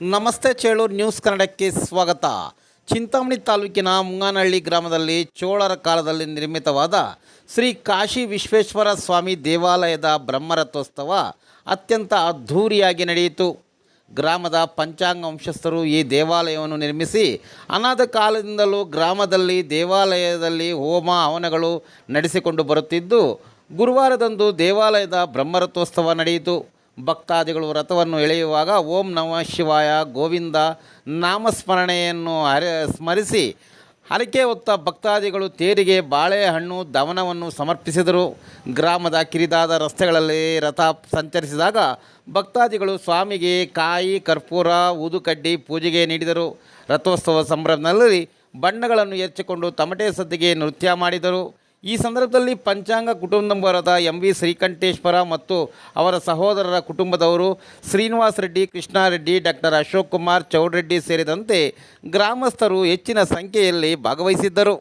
ನಮಸ್ತೆ ಚೇಳೂರು ನ್ಯೂಸ್ ಕನ್ನಡಕ್ಕೆ ಸ್ವಾಗತ. ಚಿಂತಾಮಣಿ ತಾಲೂಕಿನ ಮುಂಗಾನಹಳ್ಳಿ ಗ್ರಾಮದಲ್ಲಿ ಚೋಳರ ಕಾಲದಲ್ಲಿ ನಿರ್ಮಿತವಾದ ಶ್ರೀ ಕಾಶಿ ವಿಶ್ವೇಶ್ವರ ಸ್ವಾಮಿ ದೇವಾಲಯದ ಬ್ರಹ್ಮರಥೋತ್ಸವ ಅತ್ಯಂತ ಅದ್ಧೂರಿಯಾಗಿ ನಡೆಯಿತು. ಗ್ರಾಮದ ಪಂಚಾಂಗ ವಂಶಸ್ಥರು ಈ ದೇವಾಲಯವನ್ನು ನಿರ್ಮಿಸಿ ಅನಾಥ ಕಾಲದಿಂದಲೂ ಗ್ರಾಮದಲ್ಲಿ ದೇವಾಲಯದಲ್ಲಿ ಹೋಮ ಹವನಗಳು ನಡೆಸಿಕೊಂಡು ಬರುತ್ತಿದ್ದು, ಗುರುವಾರದಂದು ದೇವಾಲಯದ ಬ್ರಹ್ಮರಥೋತ್ಸವ ನಡೆಯಿತು. ಭಕ್ತಾದಿಗಳು ರಥವನ್ನು ಎಳೆಯುವಾಗ ಓಂ ನಮಃ ಶಿವಾಯ ಗೋವಿಂದ ನಾಮಸ್ಮರಣೆಯನ್ನು ಸ್ಮರಿಸಿ ಹರಕೆ ಹೊತ್ತ ಭಕ್ತಾದಿಗಳು ತೇರಿಗೆ ಬಾಳೆಹಣ್ಣು ದವನವನ್ನು ಸಮರ್ಪಿಸಿದರು. ಗ್ರಾಮದ ಕಿರಿದಾದ ರಸ್ತೆಗಳಲ್ಲಿ ರಥ ಸಂಚರಿಸಿದಾಗ ಭಕ್ತಾದಿಗಳು ಸ್ವಾಮಿಗೆ ಕಾಯಿ ಕರ್ಪೂರ ಊದುಕಡ್ಡಿ ಪೂಜೆಗೆ ನೀಡಿದರು. ರಥೋತ್ಸವ ಸಂಭ್ರಮದಲ್ಲಿ ಬಣ್ಣಗಳನ್ನು ಎರಚಿಕೊಂಡು ತಮಟೆ ಸದ್ದಿಗೆ ನೃತ್ಯ ಮಾಡಿದರು. ಈ ಸಂದರ್ಭದಲ್ಲಿ ಪಂಚಾಂಗ ಕುಟುಂಬದ ವಿ ಶ್ರೀಕಂಠೇಶ್ವರ ಮತ್ತು ಅವರ ಸಹೋದರರ ಕುಟುಂಬದವರು ಶ್ರೀನಿವಾಸ ರೆಡ್ಡಿ, ಕೃಷ್ಣಾರೆಡ್ಡಿ, ಡಾಕ್ಟರ್ ಅಶೋಕ್ ಕುಮಾರ್ ಚೌಡ್ರೆಡ್ಡಿ ಸೇರಿದಂತೆ ಗ್ರಾಮಸ್ಥರು ಹೆಚ್ಚಿನ ಸಂಖ್ಯೆಯಲ್ಲಿ ಭಾಗವಹಿಸಿದ್ದರು.